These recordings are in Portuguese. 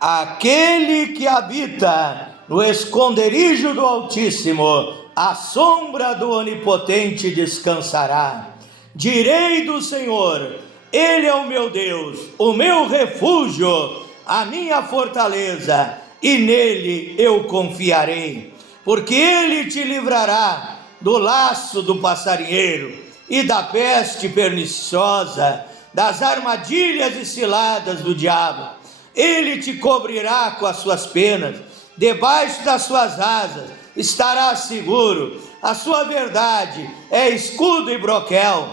Aquele que habita no esconderijo do Altíssimo, à sombra do Onipotente descansará. Direi do Senhor, Ele é o meu Deus, o meu refúgio, a minha fortaleza, e nele eu confiarei. Porque Ele te livrará do laço do passarinheiro e da peste perniciosa, das armadilhas e ciladas do diabo. Ele te cobrirá com as suas penas, debaixo das suas asas estarás seguro. A sua verdade é escudo e broquel.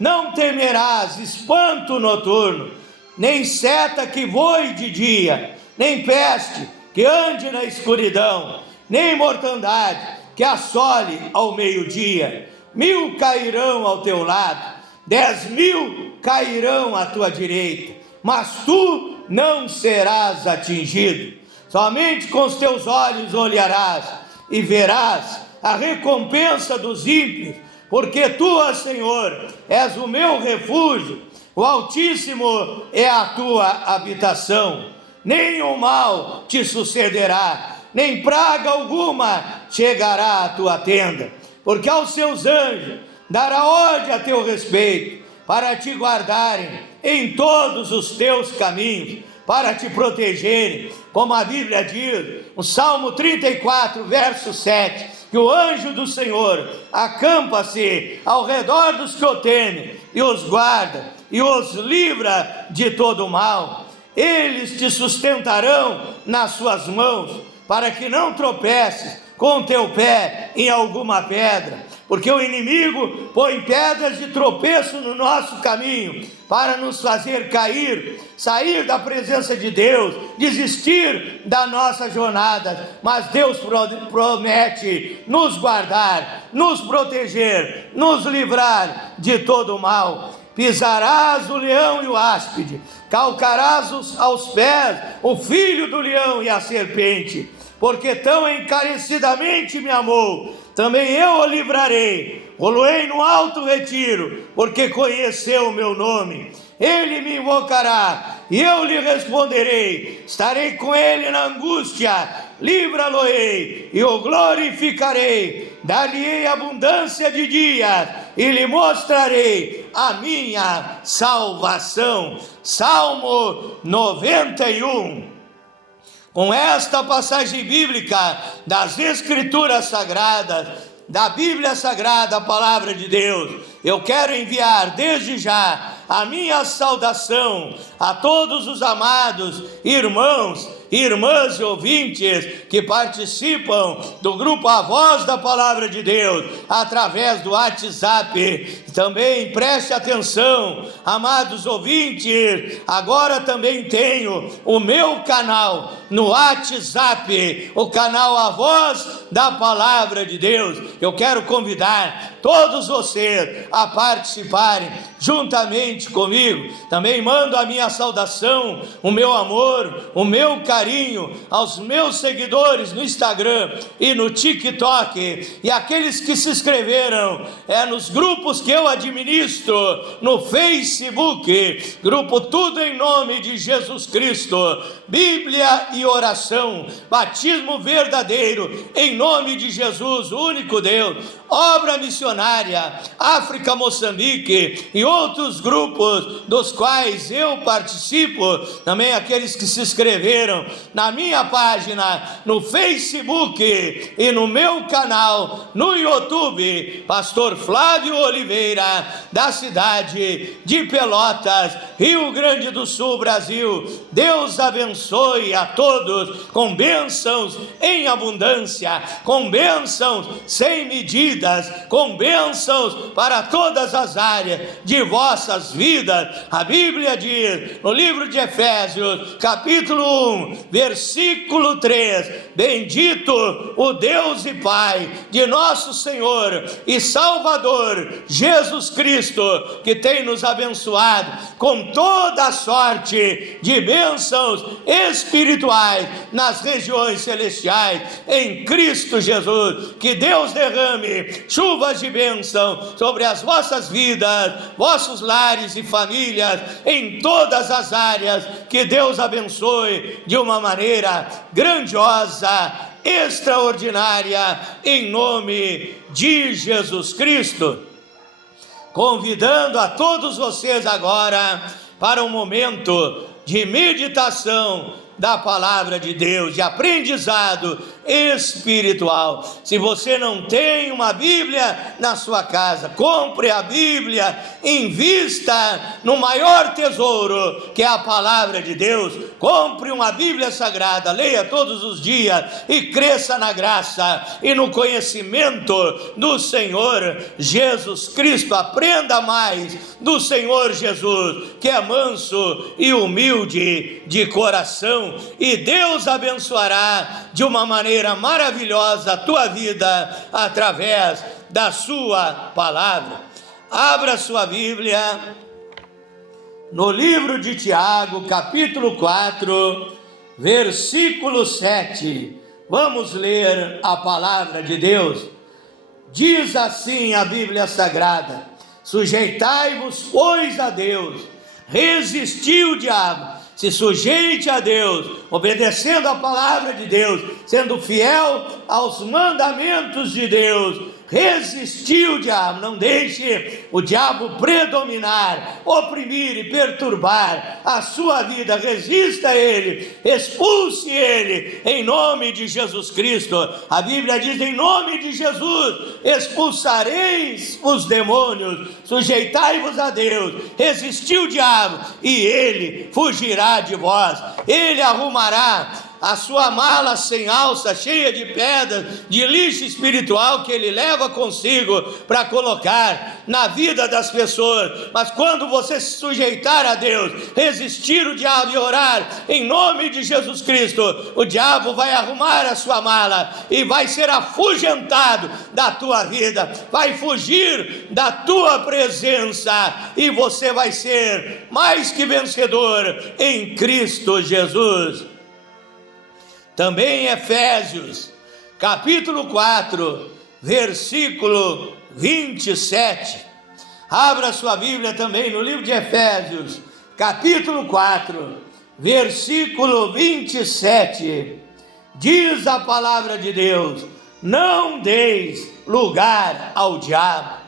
Não temerás espanto noturno, nem seta que voe de dia, nem peste que ande na escuridão, nem mortandade que assole ao meio-dia. 1000 cairão ao teu lado, 10.000 cairão à tua direita, mas tu não serás atingido. Somente com os teus olhos olharás e verás a recompensa dos ímpios, porque tu, ó Senhor, és o meu refúgio, o Altíssimo é a tua habitação. Nenhum mal te sucederá, nem praga alguma chegará à tua tenda, porque aos seus anjos dará ordem a teu respeito, para te guardarem em todos os teus caminhos, para te protegerem, como a Bíblia diz, no Salmo 34, verso 7, que o anjo do Senhor acampa-se ao redor dos que o temem, e os guarda, e os livra de todo mal. Eles te sustentarão nas suas mãos, para que não tropeces com teu pé em alguma pedra, porque o inimigo põe pedras de tropeço no nosso caminho, para nos fazer cair, sair da presença de Deus, desistir da nossa jornada. Mas Deus promete nos guardar, nos proteger, nos livrar de todo mal. Pisarás o leão e o áspide, calcarás aos pés o filho do leão e a serpente, porque tão encarecidamente me amou, também eu o livrarei, pô-lo-ei no alto retiro, porque conheceu o meu nome. Ele me invocará e eu lhe responderei, estarei com ele na angústia, livra-lo-ei e o glorificarei, dar-lhe-ei abundância de dias e lhe mostrarei a minha salvação. Salmo 91. Com esta passagem bíblica das Escrituras Sagradas, da Bíblia Sagrada, a Palavra de Deus, eu quero enviar desde já a minha saudação a todos os amados irmãos, irmãs e ouvintes que participam do grupo A Voz da Palavra de Deus, através do WhatsApp. Também preste atenção, amados ouvintes, agora também tenho o meu canal no WhatsApp, o canal A Voz da Palavra de Deus. Eu quero convidar todos vocês a participarem juntamente comigo. Também mando a minha saudação, o meu amor, o meu carinho aos meus seguidores no Instagram e no TikTok, e aqueles que se inscreveram nos grupos que eu administro no Facebook, grupo Tudo em Nome de Jesus Cristo, Bíblia e Oração, Batismo Verdadeiro em Nome de Jesus, o único Deus, Obra Missionária, África, Moçambique e outros grupos dos quais eu participo. Também aqueles que se inscreveram na minha página no Facebook e no meu canal no YouTube, Pastor Flávio Oliveira, da cidade de Pelotas, Rio Grande do Sul, Brasil. Deus abençoe a todos com bênçãos em abundância, com bênçãos sem medida, com bênçãos para todas as áreas de vossas vidas. A Bíblia diz no livro de Efésios, capítulo 1, versículo 3: bendito o Deus e Pai de nosso Senhor e Salvador Jesus Cristo, que tem nos abençoado com toda a sorte de bênçãos espirituais nas regiões celestiais em Cristo Jesus. Que Deus derrame chuvas de bênção sobre as vossas vidas, vossos lares lares e famílias, em todas as áreas. Que Deus abençoe de uma maneira grandiosa, extraordinária, em nome de Jesus Cristo. Convidando a todos vocês agora para um momento de meditação da palavra de Deus, de aprendizado espiritual. Se você não tem uma Bíblia na sua casa, compre a Bíblia, invista no maior tesouro que é a palavra de Deus. Compre uma Bíblia sagrada, leia todos os dias e cresça na graça e no conhecimento do Senhor Jesus Cristo. Aprenda mais do Senhor Jesus, que é manso e humilde de coração, e Deus abençoará de uma maneira maravilhosa a tua vida através da sua palavra. Abra sua Bíblia no livro de Tiago, capítulo 4, versículo 7. Vamos ler a palavra de Deus. Diz assim a Bíblia Sagrada: sujeitai-vos, pois, a Deus, resisti o diabo. Se sujeite a Deus, obedecendo a palavra de Deus, sendo fiel aos mandamentos de Deus. Resistir o diabo, não deixe o diabo predominar, oprimir e perturbar a sua vida. Resista a ele, expulse ele em nome de Jesus Cristo. A Bíblia diz: em nome de Jesus expulsareis os demônios. Sujeitai-vos a Deus, resistir o diabo e ele fugirá de vós. Ele arrumará a sua mala sem alça, cheia de pedras, de lixo espiritual que ele leva consigo para colocar na vida das pessoas. Mas quando você se sujeitar a Deus, resistir o diabo e orar em nome de Jesus Cristo, o diabo vai arrumar a sua mala e vai ser afugentado da tua vida, vai fugir da tua presença, e você vai ser mais que vencedor em Cristo Jesus. Também em Efésios, capítulo 4, versículo 27. Abra sua Bíblia também no livro de Efésios, capítulo 4, versículo 27. Diz a palavra de Deus: não deis lugar ao diabo.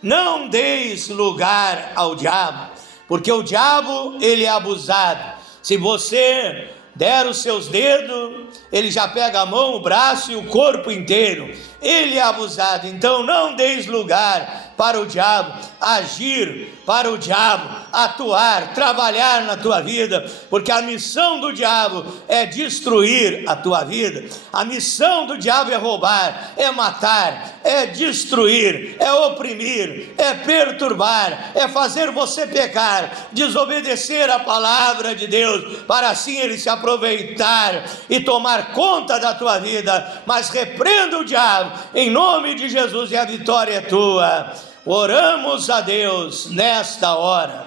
Não deis lugar ao diabo, porque o diabo, ele é abusado. Se você der os seus dedos, ele já pega a mão, o braço e o corpo inteiro. Ele é abusado. Então não deis lugar para o diabo agir, para o diabo atuar, trabalhar na tua vida, porque a missão do diabo é destruir a tua vida. A missão do diabo é roubar, é matar, é destruir, é oprimir, é perturbar, é fazer você pecar, desobedecer a palavra de Deus, para assim ele se aproveitar e tomar conta da tua vida. Mas repreenda o diabo em nome de Jesus e a vitória é tua. Oramos a Deus nesta hora.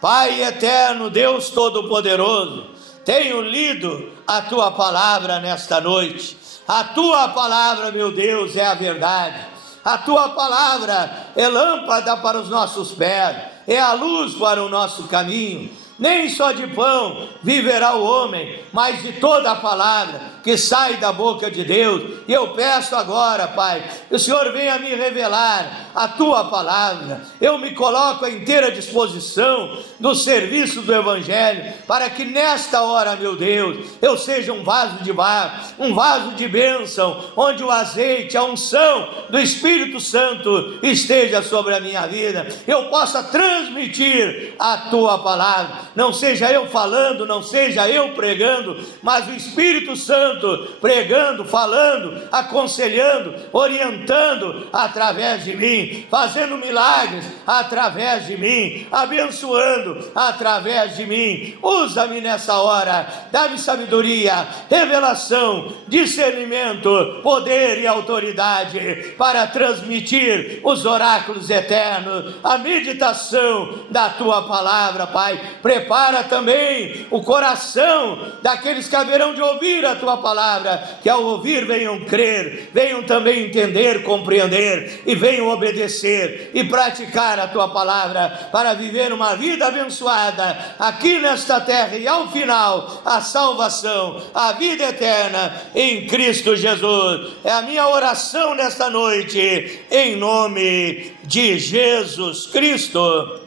Pai eterno, Deus Todo-Poderoso, tenho lido a tua palavra nesta noite. A tua palavra, meu Deus, é a verdade. A tua palavra é lâmpada para os nossos pés, é a luz para o nosso caminho. Nem só de pão viverá o homem, mas de toda a palavra que sai da boca de Deus. E eu peço agora, Pai, que o Senhor venha me revelar a tua palavra. Eu me coloco à inteira disposição do serviço do Evangelho, para que nesta hora, meu Deus, eu seja um vaso de barro, um vaso de bênção, onde o azeite, a unção do Espírito Santo esteja sobre a minha vida. Eu possa transmitir a tua palavra. Não seja eu falando, não seja eu pregando, mas o Espírito Santo pregando, falando, aconselhando, orientando através de mim, fazendo milagres através de mim, abençoando através de mim. Usa-me nessa hora, dá-me sabedoria, revelação, discernimento, poder e autoridade para transmitir os oráculos eternos, a meditação da tua palavra, Pai. Prepara prepara também o coração daqueles que haverão de ouvir a tua palavra, que ao ouvir venham crer, venham também entender, compreender e venham obedecer e praticar a tua palavra para viver uma vida abençoada aqui nesta terra e ao final a salvação, a vida eterna em Cristo Jesus. É a minha oração nesta noite, em nome de Jesus Cristo.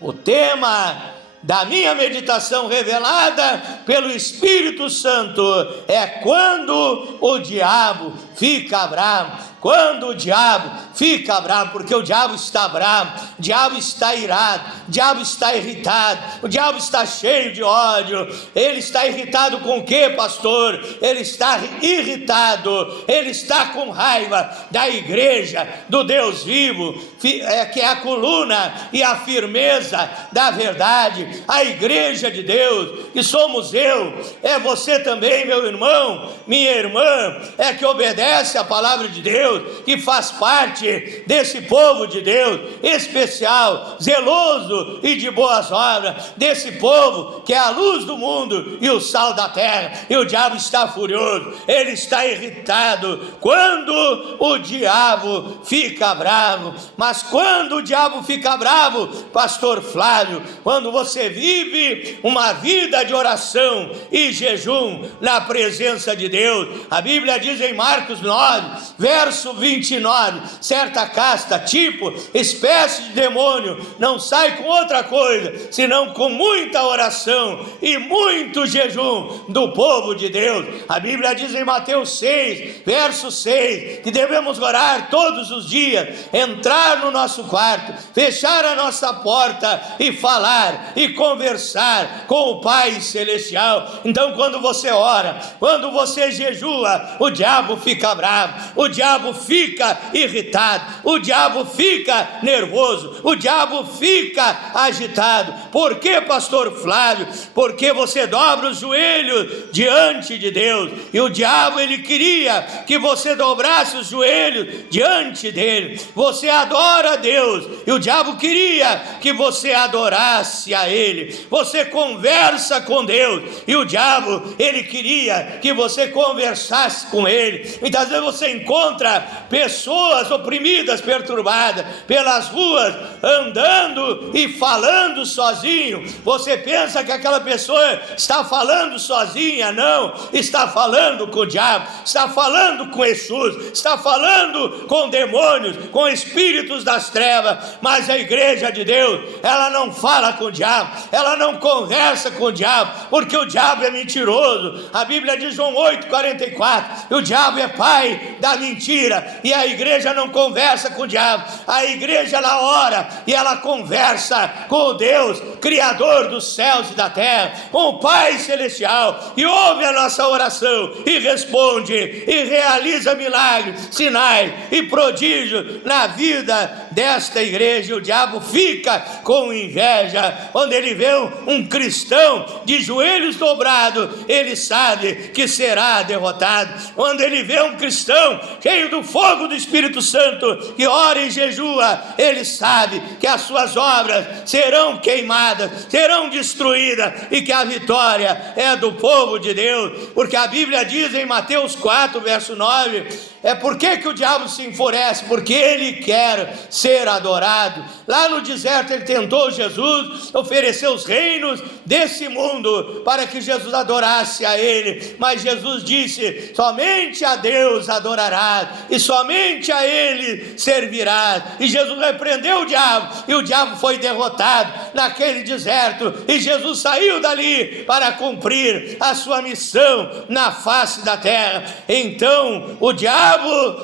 O tema da minha meditação revelada pelo Espírito Santo é quando o diabo fica bravo. Quando o diabo fica bravo, porque o diabo está bravo, o diabo está irado, o diabo está irritado, o diabo está cheio de ódio. Ele está irritado com o que, pastor? Ele está irritado, ele está com raiva da igreja do Deus vivo, que é a coluna e a firmeza da verdade, a igreja de Deus, que somos eu, é você também, meu irmão, minha irmã, é que obedece a palavra de Deus, que faz parte desse povo de Deus, especial, zeloso e de boas obras, desse povo que é a luz do mundo e o sal da terra. E o diabo está furioso, ele está irritado quando o diabo fica bravo. Mas quando o diabo fica bravo, pastor Flávio, quando você vive uma vida de oração e jejum na presença de Deus. A Bíblia diz em Marcos 9, verso 29, certa casta, tipo, espécie de demônio, não sai com outra coisa, senão com muita oração e muito jejum do povo de Deus. A Bíblia diz em Mateus 6, verso 6, que devemos orar todos os dias, entrar no nosso quarto, fechar a nossa porta e falar e conversar com o Pai Celestial. Então, quando você ora, quando você jejua, o diabo fica bravo, o diabo fica irritado, o diabo fica nervoso, o diabo fica agitado. Por que, pastor Flávio? Porque você dobra os joelhos diante de Deus, e o diabo, ele queria que você dobrasse os joelhos diante dele. Você adora a Deus, e o diabo queria que você adorasse a ele. Você conversa com Deus, e o diabo, ele queria que você conversasse com ele. Muitas vezes você encontra pessoas oprimidas, perturbadas pelas ruas, andando e falando sozinho. Você pensa que aquela pessoa está falando sozinha? Não, está falando com o diabo, está falando com Jesus, está falando com demônios, com espíritos das trevas. Mas a igreja de Deus, ela não fala com o diabo, ela não conversa com o diabo, porque o diabo é mentiroso. A Bíblia diz, João 8,44, que o diabo é pai da mentira, e a igreja não conversa com o diabo. A igreja, ela ora e ela conversa com o Deus Criador dos céus e da terra, com o Pai Celestial, e ouve a nossa oração e responde e realiza milagres, sinais e prodígios na vida desta igreja. O diabo fica com inveja quando ele vê um cristão de joelhos dobrados, ele sabe que será derrotado. Quando ele vê um cristão cheio do fogo do Espírito Santo, que ora e jejua, ele sabe que as suas obras serão queimadas, serão destruídas, e que a vitória é do povo de Deus. Porque a Bíblia diz em Mateus 4, verso 9, por que o diabo se enfurece? Porque ele quer ser adorado. Lá no deserto ele tentou Jesus, ofereceu os reinos desse mundo para que Jesus adorasse a ele, mas Jesus disse, somente a Deus adorarás e somente a ele servirás. E Jesus repreendeu o diabo, e o diabo foi derrotado naquele deserto, e Jesus saiu dali para cumprir a sua missão na face da terra. Então o diabo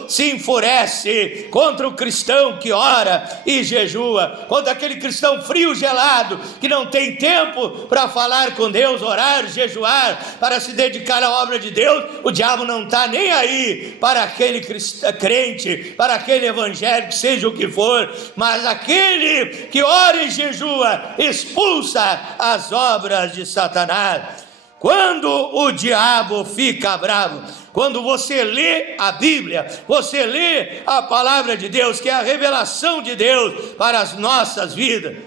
se enfurece contra o cristão que ora e jejua, contra aquele cristão frio, gelado, que não tem tempo para falar com Deus, orar, jejuar, para se dedicar à obra de Deus. O diabo não está nem aí para aquele crente, para aquele evangélico, seja o que for, mas aquele que ora e jejua expulsa as obras de Satanás. Quando o diabo fica bravo, quando você lê a Bíblia, você lê a palavra de Deus, que é a revelação de Deus para as nossas vidas,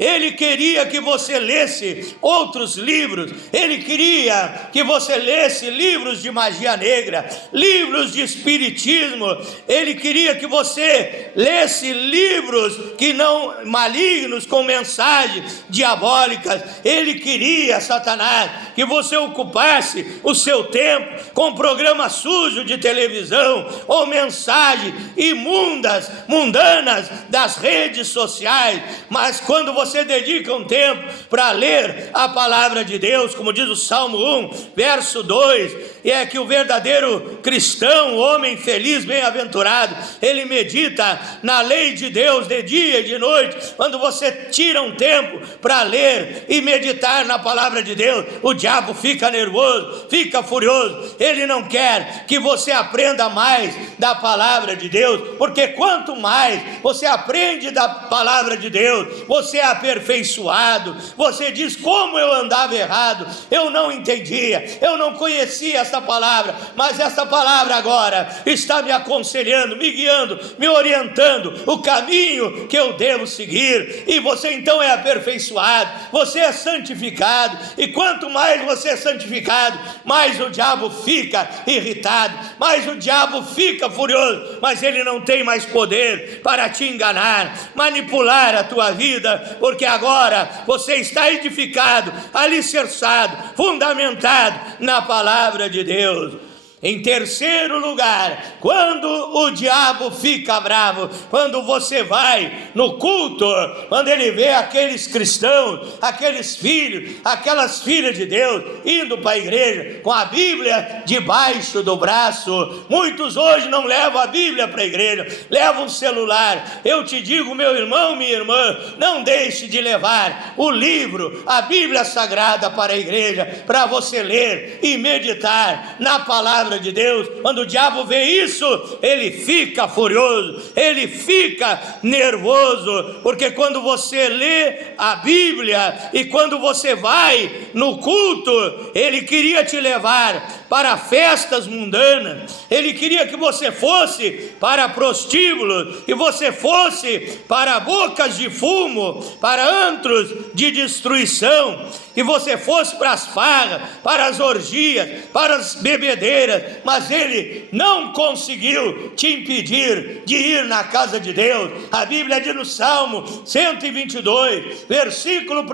ele queria que você lesse outros livros, ele queria que você lesse livros de magia negra, livros de espiritismo, ele queria que você lesse livros que não malignos, com mensagens diabólicas. Ele queria, Satanás, que você ocupasse o seu tempo com programa sujo de televisão ou mensagens imundas, mundanas das redes sociais. Mas quando você dedica um tempo para ler a palavra de Deus, como diz o Salmo 1, verso 2, é que o verdadeiro cristão, o homem feliz, bem-aventurado, ele medita na lei de Deus de dia e de noite. Quando você tira um tempo para ler e meditar na palavra de Deus, o diabo fica nervoso, fica furioso. Ele não quer que você aprenda mais da palavra de Deus, porque quanto mais você aprende da palavra de Deus, você é aperfeiçoado. Você diz: como eu andava errado, eu não entendia, eu não conhecia esta palavra, mas esta palavra agora está me aconselhando, me guiando, me orientando o caminho que eu devo seguir. E você então é aperfeiçoado, você é santificado, e quanto mais você é santificado, mais o diabo fica irritado, mais o diabo fica furioso, mas ele não tem mais poder para te enganar, manipular a tua vida, porque agora você está edificado, alicerçado, fundamentado na palavra de Deus. Em terceiro lugar, quando o diabo fica bravo, quando você vai no culto, quando ele vê aqueles cristãos, aqueles filhos, aquelas filhas de Deus indo para a igreja com a Bíblia debaixo do braço. Muitos hoje não levam a Bíblia para a igreja, levam o celular. Eu te digo, meu irmão, minha irmã, não deixe de levar o livro, a Bíblia Sagrada, para a igreja, para você ler e meditar na palavra de Deus. Quando o diabo vê isso, ele fica furioso, ele fica nervoso, porque quando você lê a Bíblia e quando você vai no culto, ele queria te levar para festas mundanas, ele queria que você fosse para prostíbulos, que você fosse para bocas de fumo, para antros de destruição, que você fosse para as farras, para as orgias, para as bebedeiras. Mas ele não conseguiu te impedir de ir na casa de Deus. A Bíblia diz no Salmo 122, versículo 1: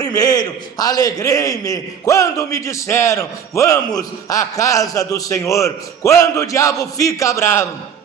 alegrei-me quando me disseram: vamos à casa do Senhor. Quando o diabo fica bravo,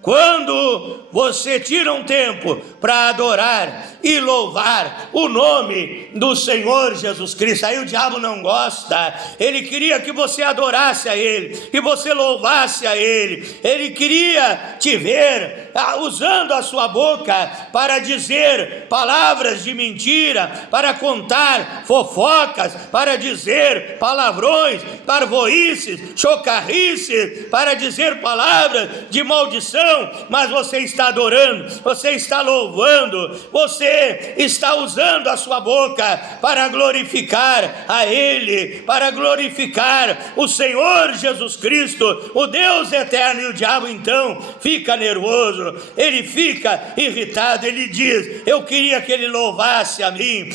quando você tira um tempo para adorar e louvar o nome do Senhor Jesus Cristo, aí o diabo não gosta. Ele queria que você adorasse a Ele, que você louvasse a Ele. Ele queria te ver usando a sua boca para dizer palavras de mentira, para contar fofocas, para dizer palavrões, parvoíces, chocarrices, para dizer palavras de maldição. Mas você está adorando, você está louvando, você está usando a sua boca para glorificar a Ele, para glorificar o Senhor Jesus Cristo, o Deus eterno. E o diabo então fica nervoso, ele fica irritado, ele diz: eu queria que ele louvasse a mim,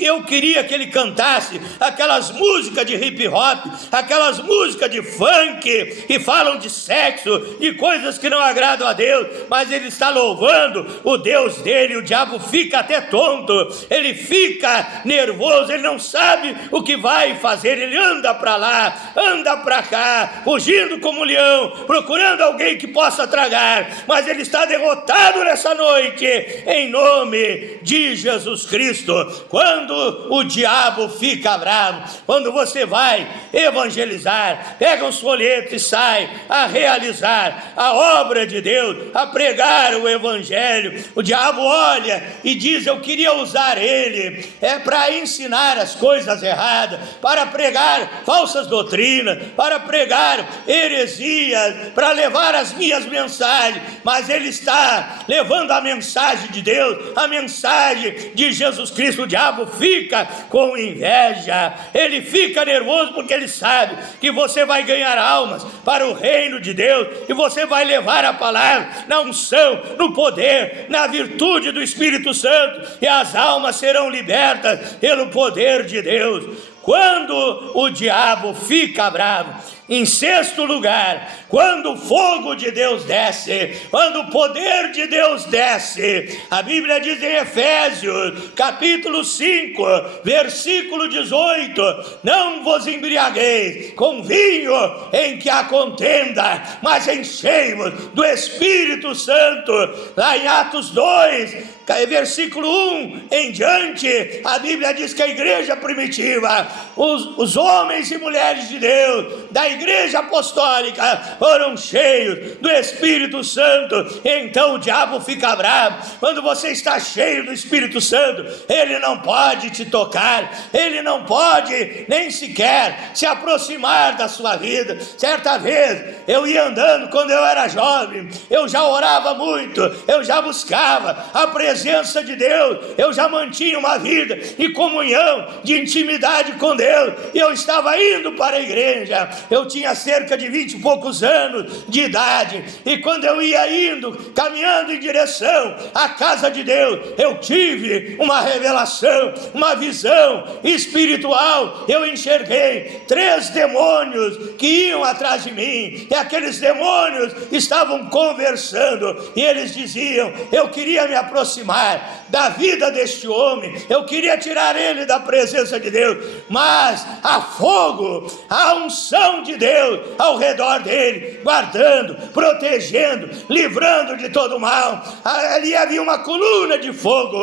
eu queria que ele cantasse aquelas músicas de hip hop, aquelas músicas de funk que falam de sexo, de coisas que não agradam a Deus, mas ele está louvando o Deus dele. O diabo fica até tonto, ele fica nervoso, ele não sabe o que vai fazer, ele anda para lá, anda para cá, fugindo como um leão, procurando alguém que possa tragar, mas ele está derrotado nessa noite, em nome de Jesus Cristo. Quando o diabo fica bravo, quando você vai evangelizar, pega uns folhetos e sai a realizar a obra de Deus, a pregar o evangelho, o diabo olha e diz: eu queria usar ele para ensinar as coisas erradas, para pregar falsas doutrinas, para pregar heresias, para levar as minhas mensagens. Mas ele está levando a mensagem de Deus, a mensagem de Jesus Cristo. O diabo fica com inveja, ele fica nervoso, porque ele sabe que você vai ganhar almas para o reino de Deus, e você vai levar a na palavra, na unção, no poder, na virtude do Espírito Santo, e as almas serão libertas pelo poder de Deus. Quando o diabo fica bravo, em sexto lugar, quando o fogo de Deus desce, quando o poder de Deus desce, a Bíblia diz em Efésios, capítulo 5, versículo 18, não vos embriagueis com vinho em que há contenda, mas enchei-vos do Espírito Santo. Lá em Atos 2, versículo 1 em diante, a Bíblia diz que a igreja primitiva, os homens e mulheres de Deus, da igreja apostólica, foram cheios do Espírito Santo. Então o diabo fica bravo. Quando você está cheio do Espírito Santo, ele não pode te tocar, ele não pode nem sequer se aproximar da sua vida. Certa vez eu ia andando, quando eu era jovem, eu já orava muito, eu já buscava a presença de Deus, eu já mantinha uma vida de comunhão, de intimidade com Deus, e eu estava indo para a igreja. Eu tinha cerca de 20 e poucos anos de idade, e quando eu ia indo, caminhando em direção à casa de Deus, eu tive uma revelação, uma visão espiritual. Eu enxerguei 3 demônios que iam atrás de mim, e aqueles demônios estavam conversando, e eles diziam: eu queria me aproximar da vida deste homem, eu queria tirar ele da presença de Deus, mas há fogo, a unção de Deus ao redor dele, guardando, protegendo, livrando de todo mal. Ali havia uma coluna de fogo,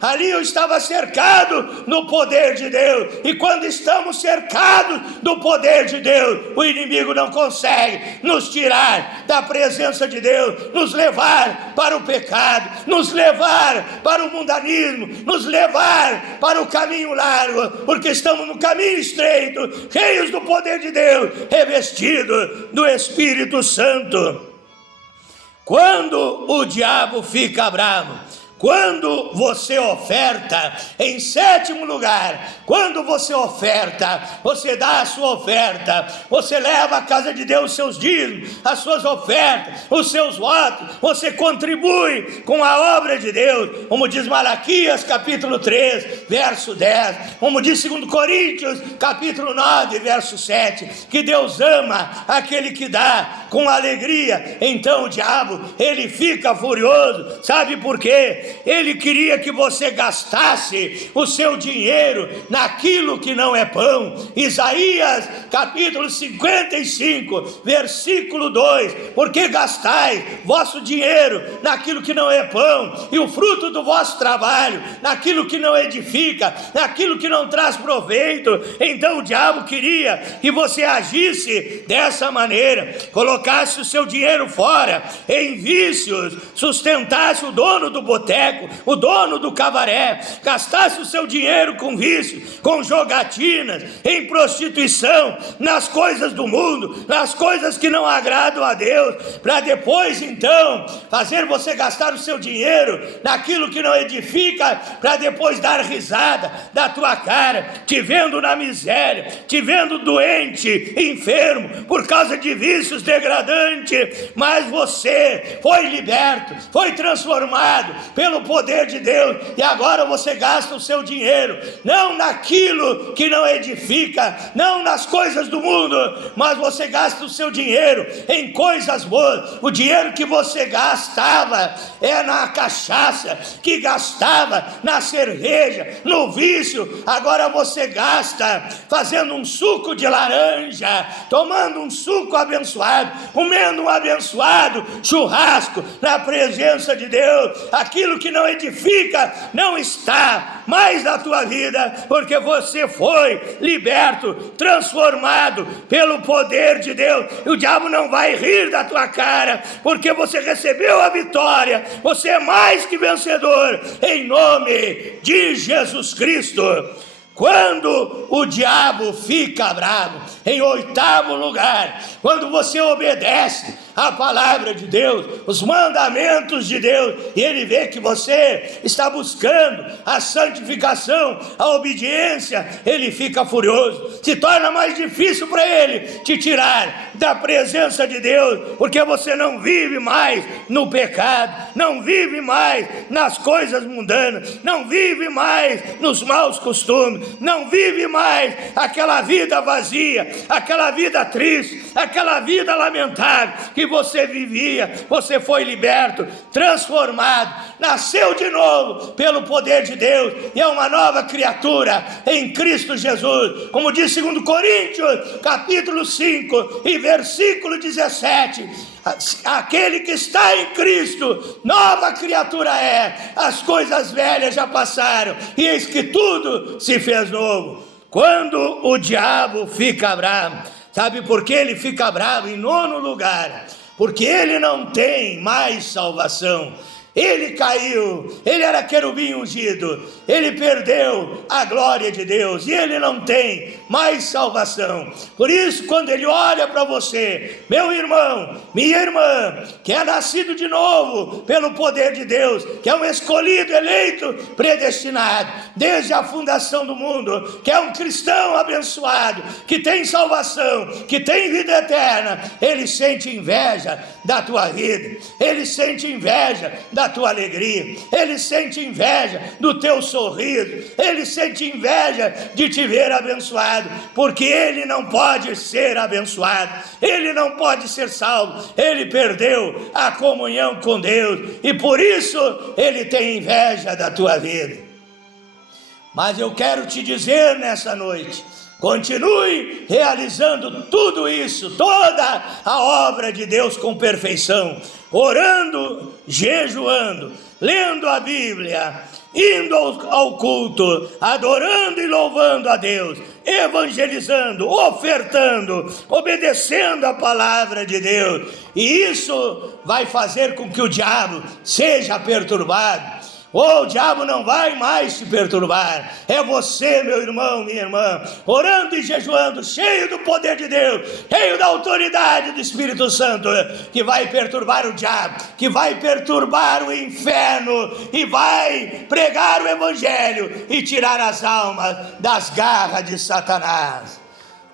ali eu estava cercado no poder de Deus, e quando estamos cercados do poder de Deus, o inimigo não consegue nos tirar da presença de Deus, nos levar para o pecado, nos levar para o mundanismo, nos levar para o caminho largo, porque estamos no caminho estreito, cheios do poder de Deus, revestidos do Espírito Santo. Quando o diabo fica bravo, quando você oferta, em sétimo lugar, quando você oferta, você dá a sua oferta, você leva à casa de Deus os seus dízimos, as suas ofertas, os seus votos, você contribui com a obra de Deus, como diz Malaquias capítulo 3, verso 10, como diz 2 Coríntios capítulo 9, verso 7, que Deus ama aquele que dá com alegria. Então o diabo, ele fica furioso, sabe por quê? Ele queria que você gastasse o seu dinheiro naquilo que não é pão. Isaías capítulo 55, versículo 2, porque gastais vosso dinheiro naquilo que não é pão, e o fruto do vosso trabalho naquilo que não edifica, naquilo que não traz proveito. Então o diabo queria que você agisse dessa maneira, colocasse o seu dinheiro fora em vícios, sustentasse o dono do boteco, o dono do cabaré, gastasse o seu dinheiro com vícios, com jogatinas, em prostituição, nas coisas do mundo, nas coisas que não agradam a Deus, para depois então fazer você gastar o seu dinheiro naquilo que não edifica, para depois dar risada da tua cara, te vendo na miséria, te vendo doente, enfermo, por causa de vícios degradantes. Mas você foi liberto, foi transformado pelo poder de Deus, e agora você gasta o seu dinheiro não naquilo que não edifica, não nas coisas do mundo, mas você gasta o seu dinheiro em coisas boas. O dinheiro que você gastava na cachaça, que gastava na cerveja, no vício, agora você gasta fazendo um suco de laranja, tomando um suco abençoado, comendo um abençoado churrasco na presença de Deus. Aquilo que não edifica não está mais na tua vida, porque você foi liberto, transformado pelo poder de Deus. E o diabo não vai rir da tua cara, porque você recebeu a vitória, você é mais que vencedor, em nome de Jesus Cristo. Quando o diabo fica bravo, em oitavo lugar, quando você obedece a palavra de Deus, os mandamentos de Deus, e ele vê que você está buscando a santificação, a obediência, ele fica furioso, se torna mais difícil para ele te tirar da presença de Deus, porque você não vive mais no pecado, não vive mais nas coisas mundanas, não vive mais nos maus costumes, não vive mais aquela vida vazia, aquela vida triste, aquela vida lamentável que você vivia. Você foi liberto, transformado, nasceu de novo pelo poder de Deus e é uma nova criatura em Cristo Jesus, como diz 2 Coríntios capítulo 5 e versículo 17: aquele que está em Cristo, nova criatura é, as coisas velhas já passaram e eis que tudo se fez novo. Quando o diabo fica bravo, sabe por que ele fica bravo? Em nono lugar, porque ele não tem mais salvação. Ele caiu, ele era querubim ungido, ele perdeu a glória de Deus e ele não tem mais salvação. Por isso, quando ele olha para você, meu irmão, minha irmã, que é nascido de novo pelo poder de Deus, que é um escolhido, eleito, predestinado desde a fundação do mundo, que é um cristão abençoado, que tem salvação, que tem vida eterna, ele sente inveja da tua vida, ele sente inveja da tua alegria, ele sente inveja do teu sorriso, ele sente inveja de te ver abençoado, porque ele não pode ser abençoado, ele não pode ser salvo, ele perdeu a comunhão com Deus e por isso ele tem inveja da tua vida. Mas eu quero te dizer nessa noite, continue realizando tudo isso, toda a obra de Deus com perfeição, orando, jejuando, lendo a Bíblia, indo ao culto, adorando e louvando a Deus, evangelizando, ofertando, obedecendo a palavra de Deus. E isso vai fazer com que o diabo seja perturbado. O diabo não vai mais te perturbar. É você, meu irmão, minha irmã, orando e jejuando, cheio do poder de Deus, cheio da autoridade do Espírito Santo, que vai perturbar o diabo, que vai perturbar o inferno e vai pregar o evangelho e tirar as almas das garras de Satanás.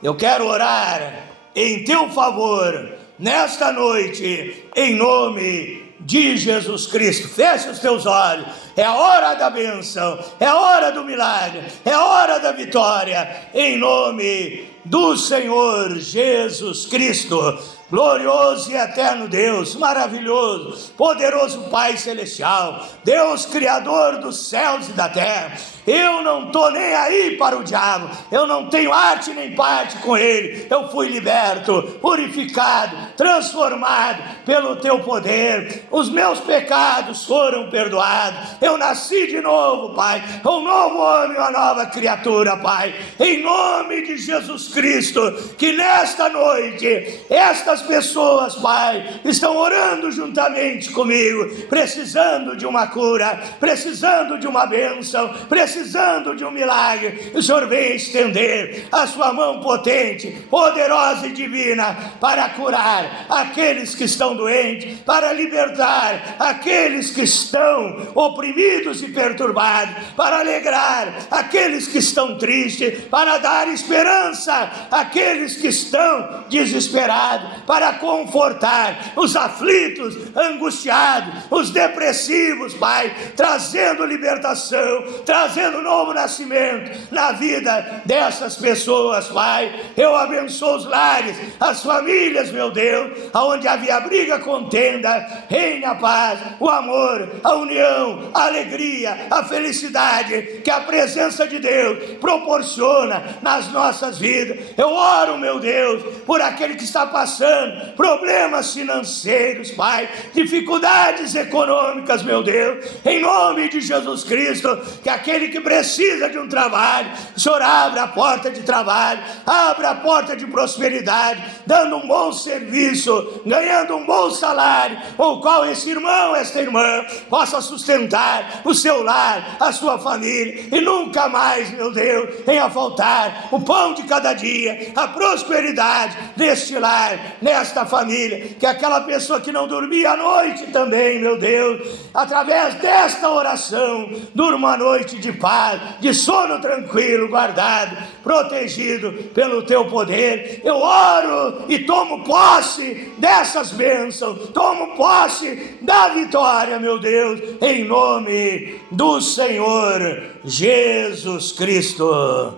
Eu quero orar em teu favor nesta noite, em nome de Jesus Cristo. Feche os teus olhos. É a hora da bênção, é a hora do milagre, é a hora da vitória, em nome do Senhor Jesus Cristo. Glorioso e eterno Deus, maravilhoso, poderoso Pai Celestial, Deus Criador dos céus e da terra, eu não estou nem aí para o diabo, eu não tenho arte nem parte com ele, eu fui liberto, purificado, transformado pelo teu poder, os meus pecados foram perdoados, eu nasci de novo, Pai, um novo homem, uma nova criatura, Pai, em nome de Jesus Cristo, que nesta noite, estas pessoas, Pai, estão orando juntamente comigo, precisando de uma cura, precisando de uma bênção, precisando de um milagre. O Senhor vem estender a sua mão potente, poderosa e divina para curar aqueles que estão doentes, para libertar aqueles que estão oprimidos e perturbados, para alegrar aqueles que estão tristes, para dar esperança àqueles que estão desesperados, para confortar os aflitos, angustiados, os depressivos, Pai, trazendo libertação, trazendo novo nascimento na vida dessas pessoas, Pai. Eu abençoo os lares, as famílias, meu Deus, aonde havia briga, contenda, reine a paz, o amor, a união, a alegria, a felicidade que a presença de Deus proporciona nas nossas vidas. Eu oro, meu Deus, por aquele que está passando problemas financeiros, Pai, dificuldades econômicas, meu Deus, em nome de Jesus Cristo, que aquele que precisa de um trabalho, o Senhor abra a porta de trabalho, abra a porta de prosperidade, dando um bom serviço, ganhando um bom salário, o qual esse irmão, esta irmã, possa sustentar o seu lar, a sua família, e nunca mais, meu Deus, venha faltar o pão de cada dia, a prosperidade deste lar, desta família, que aquela pessoa que não dormia à noite também, meu Deus, através desta oração, durma a noite de paz, de sono tranquilo, guardado, protegido pelo teu poder. Eu oro e tomo posse dessas bênçãos, tomo posse da vitória, meu Deus, em nome do Senhor Jesus Cristo.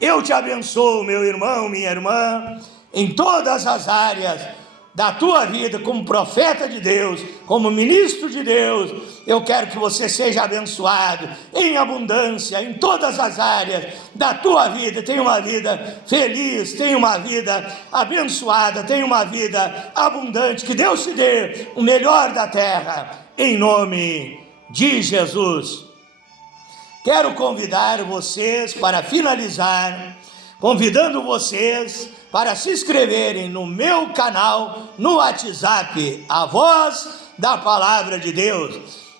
Eu te abençoo, meu irmão, minha irmã, em todas as áreas da tua vida, como profeta de Deus, como ministro de Deus. Eu quero que você seja abençoado em abundância, em todas as áreas da tua vida. Tenha uma vida feliz, tenha uma vida abençoada, tenha uma vida abundante. Que Deus te dê o melhor da terra, em nome de Jesus. Quero convidar vocês para finalizar, convidando vocês para se inscreverem no meu canal no WhatsApp, A Voz da Palavra de Deus,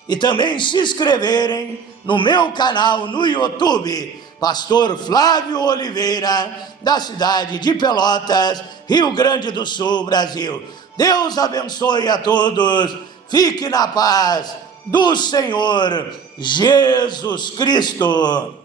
e também se inscreverem no meu canal no YouTube, Pastor Flávio Oliveira, da cidade de Pelotas, Rio Grande do Sul, Brasil. Deus abençoe a todos, fique na paz do Senhor Jesus Cristo.